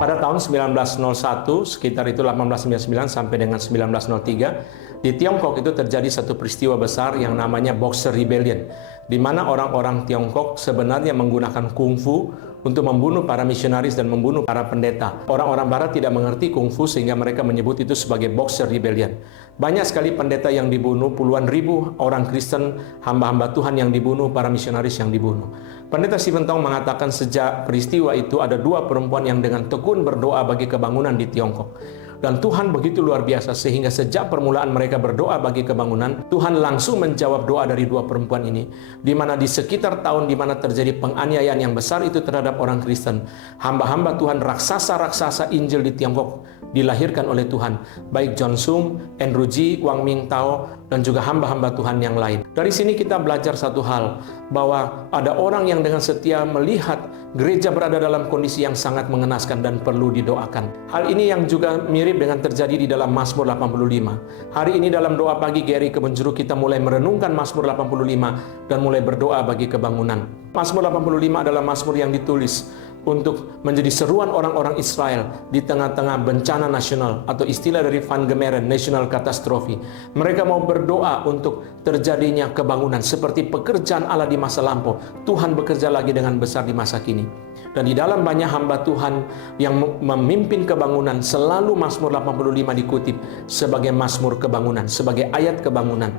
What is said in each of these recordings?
Pada tahun 1901, sekitar itu 1899 sampai dengan 1903, di Tiongkok itu terjadi satu peristiwa besar yang namanya Boxer Rebellion, di mana orang-orang Tiongkok sebenarnya menggunakan kungfu untuk membunuh para misionaris dan membunuh para pendeta. Orang-orang Barat tidak mengerti kungfu sehingga mereka menyebut itu sebagai Boxer Rebellion. Banyak sekali pendeta yang dibunuh, puluhan ribu orang Kristen, hamba-hamba Tuhan yang dibunuh, para misionaris yang dibunuh. Pendeta Stephen Tong mengatakan sejak peristiwa itu ada dua perempuan yang dengan tekun berdoa bagi kebangunan di Tiongkok. Dan Tuhan begitu luar biasa sehingga sejak permulaan mereka berdoa bagi kebangunan, Tuhan langsung menjawab doa dari dua perempuan ini. Di mana di sekitar tahun di mana terjadi penganiayaan yang besar itu terhadap orang Kristen, hamba-hamba Tuhan, raksasa-raksasa Injil di Tiongkok dilahirkan oleh Tuhan, baik John Sung, Andrew Ji, Wang Mingtao, dan juga hamba-hamba Tuhan yang lain. Dari sini kita belajar satu hal, bahwa ada orang yang dengan setia melihat gereja berada dalam kondisi yang sangat mengenaskan dan perlu didoakan. Hal ini yang juga mirip dengan terjadi di dalam Mazmur 85. Hari ini dalam doa pagi Gary Kebonjeruk kita mulai merenungkan Mazmur 85 dan mulai berdoa bagi kebangunan. Mazmur 85 adalah Mazmur yang ditulis untuk menjadi seruan orang-orang Israel di tengah-tengah bencana nasional, atau istilah dari Van Gemeren, National Catastrophe. Mereka mau berdoa untuk terjadinya kebangunan seperti pekerjaan Allah di masa lampau. Tuhan bekerja lagi dengan besar di masa kini. Dan di dalam banyak hamba Tuhan yang memimpin kebangunan, selalu Mazmur 85 dikutip sebagai Mazmur kebangunan, sebagai ayat kebangunan.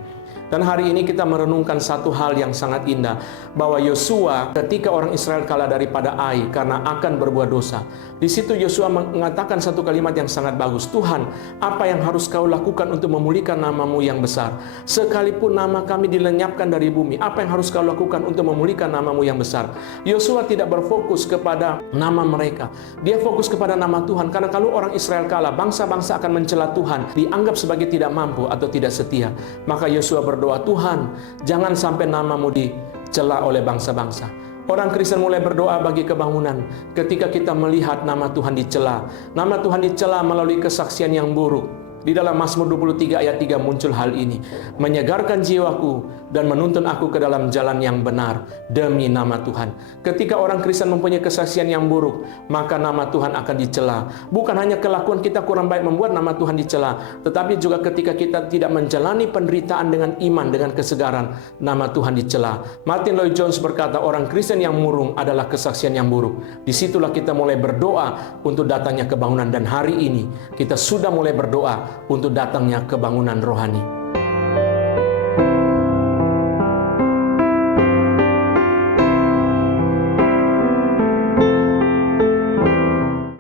Dan hari ini kita merenungkan satu hal yang sangat indah, bahwa Yosua ketika orang Israel kalah daripada Ai karena akan berbuat dosa. Di situ Yosua mengatakan satu kalimat yang sangat bagus. Tuhan, apa yang harus kau lakukan untuk memulihkan namamu yang besar? Sekalipun nama kami dilenyapkan dari bumi, apa yang harus kau lakukan untuk memulihkan namamu yang besar? Yosua tidak berfokus kepada nama mereka. Dia fokus kepada nama Tuhan. Karena kalau orang Israel kalah, bangsa-bangsa akan mencela Tuhan, dianggap sebagai tidak mampu atau tidak setia. Maka Yosua berdoa, Tuhan, jangan sampai namamu dicela oleh bangsa-bangsa. Orang Kristen mulai berdoa bagi kebangunan ketika kita melihat nama Tuhan dicela. Nama Tuhan dicela melalui kesaksian yang buruk. Di dalam Mazmur 23 ayat 3 muncul hal ini. Menyegarkan jiwaku dan menuntun aku ke dalam jalan yang benar demi nama Tuhan. Ketika orang Kristen mempunyai kesaksian yang buruk, maka nama Tuhan akan dicela. Bukan hanya kelakuan kita kurang baik membuat nama Tuhan dicela, tetapi juga ketika kita tidak menjalani penderitaan dengan iman, dengan kesegaran, nama Tuhan dicela. Martin Lloyd Jones berkata, orang Kristen yang murung adalah kesaksian yang buruk. Disitulah kita mulai berdoa untuk datangnya kebangunan. Dan hari ini kita sudah mulai berdoa untuk datangnya kebangunan rohani.